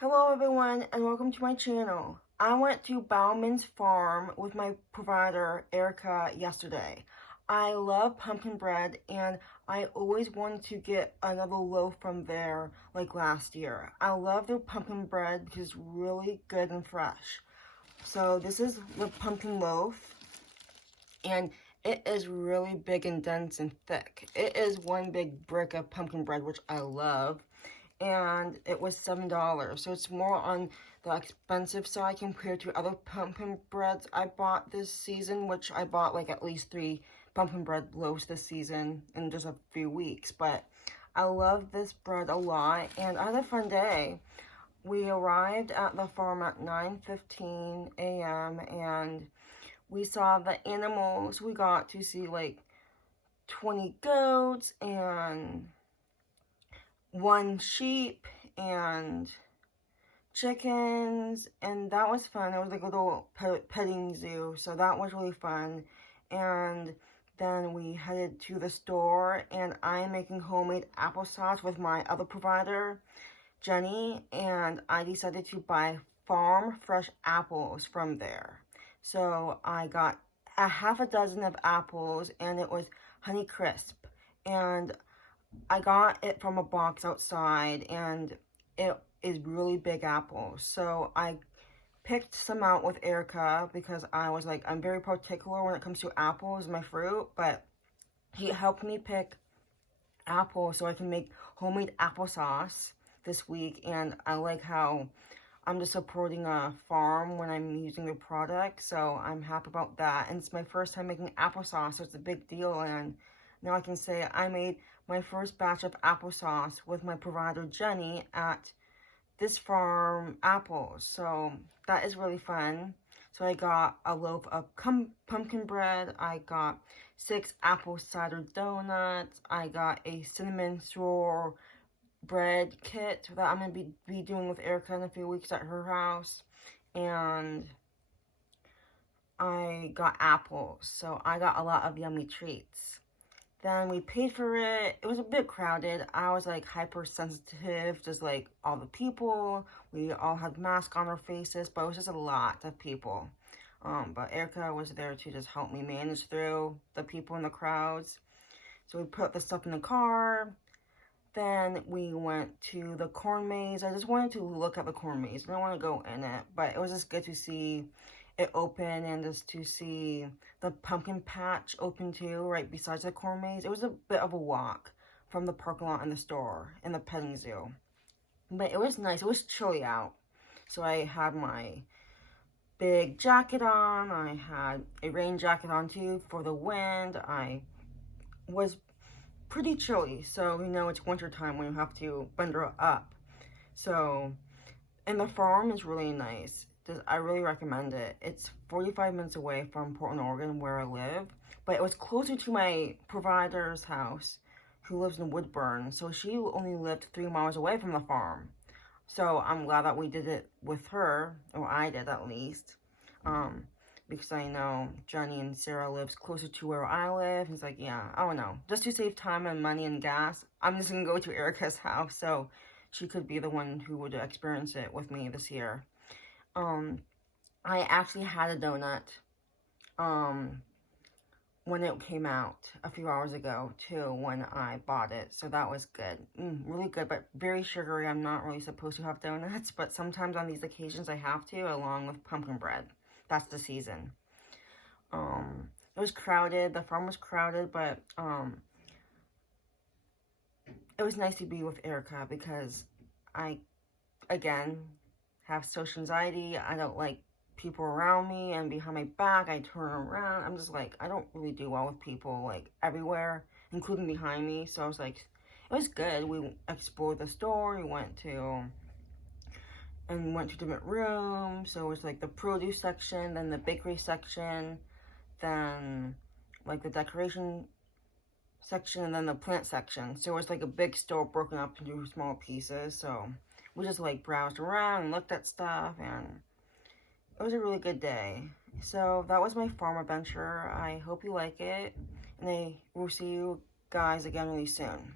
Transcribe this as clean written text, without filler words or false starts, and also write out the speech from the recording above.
Hello everyone and welcome to my channel. I went to Bauman's farm with my provider Erica yesterday. I love pumpkin bread and I always wanted to get another loaf from there like last year. I love their pumpkin bread because it's really good and fresh. So this is the pumpkin loaf and it is really big and dense and thick. It is one big brick of pumpkin bread, which I love. And it was $7. So it's more on the expensive side compared to other pumpkin breads I bought this season, which I bought like at least 3 pumpkin bread loaves this season in just a few weeks. But I love this bread a lot, and I had a fun day. We arrived at the farm at 9:15 a.m. and we saw the animals. We got to see like 20 goats and 1 sheep and chickens, and that was fun. It was like a little petting zoo, so that was really fun. And then we headed to the store, and I'm making homemade applesauce with my other provider, Jenny, and I decided to buy farm fresh apples from there. So I got a half a dozen of apples, and it was Honey Crisp, and I got it from a box outside, and it is really big apples. So I picked some out with Erica because I was like, I'm very particular when it comes to apples, my fruit, but he helped me pick apples so I can make homemade applesauce this week. And I like how I'm just supporting a farm when I'm using their product, so I'm happy about that. And it's my first time making applesauce, so it's a big deal. And now I can say I made my first batch of applesauce with my provider Jenny at this farm apples. So that is really fun. So I got a loaf of pumpkin bread. I got 6 apple cider donuts. I got a cinnamon swirl bread kit that I'm going to be doing with Erica in a few weeks at her house. And I got apples. So I got a lot of yummy treats. Then we paid for it. It was a bit crowded. I was like hypersensitive, just like all the people. We all had masks on our faces, but it was just a lot of people. But Erica was there to just help me manage through the people in the crowds. So we put the stuff in the car. Then we went to the corn maze. I just wanted to look at the corn maze. I didn't want to go in it, but it was just good to see it open and just to see the pumpkin patch open too, right besides the corn maze. It was a bit of a walk from the parking lot and the store and the petting zoo. But it was nice. It was chilly out. So I had my big jacket on. I had a rain jacket on too for the wind. I was pretty chilly, so you know it's winter time when you have to bundle up. So, and the farm is really nice. I really recommend it. It's 45 minutes away from Portland, Oregon, where I live, but it was closer to my provider's house, who lives in Woodburn, so she only lived 3 miles away from the farm. So I'm glad that we did it with her, or I did at least, because I know Johnny and Sarah lives closer to where I live. He's like, yeah, I don't know, just to save time and money and gas, I'm just gonna go to Erica's house, so she could be the one who would experience it with me this year. I actually had a donut, when it came out a few hours ago, too, when I bought it, so that was good. Really good, but very sugary. I'm not really supposed to have donuts, but sometimes on these occasions I have to, along with pumpkin bread. That's the season. It was crowded, the farm was crowded, but, it was nice to be with Erica because I, again, have social anxiety. I don't like people around me and behind my back. I turn around. I'm just like, I don't really do well with people like everywhere, including behind me. So I was like, it was good. We explored the store. We went to different rooms. So it was like the produce section, then the bakery section, then like the decoration section, and then the plant section. So it was like a big store broken up into small pieces. So we just like browsed around and looked at stuff, and it was a really good day. So that was my farm adventure. I hope you like it, and I will see you guys again really soon.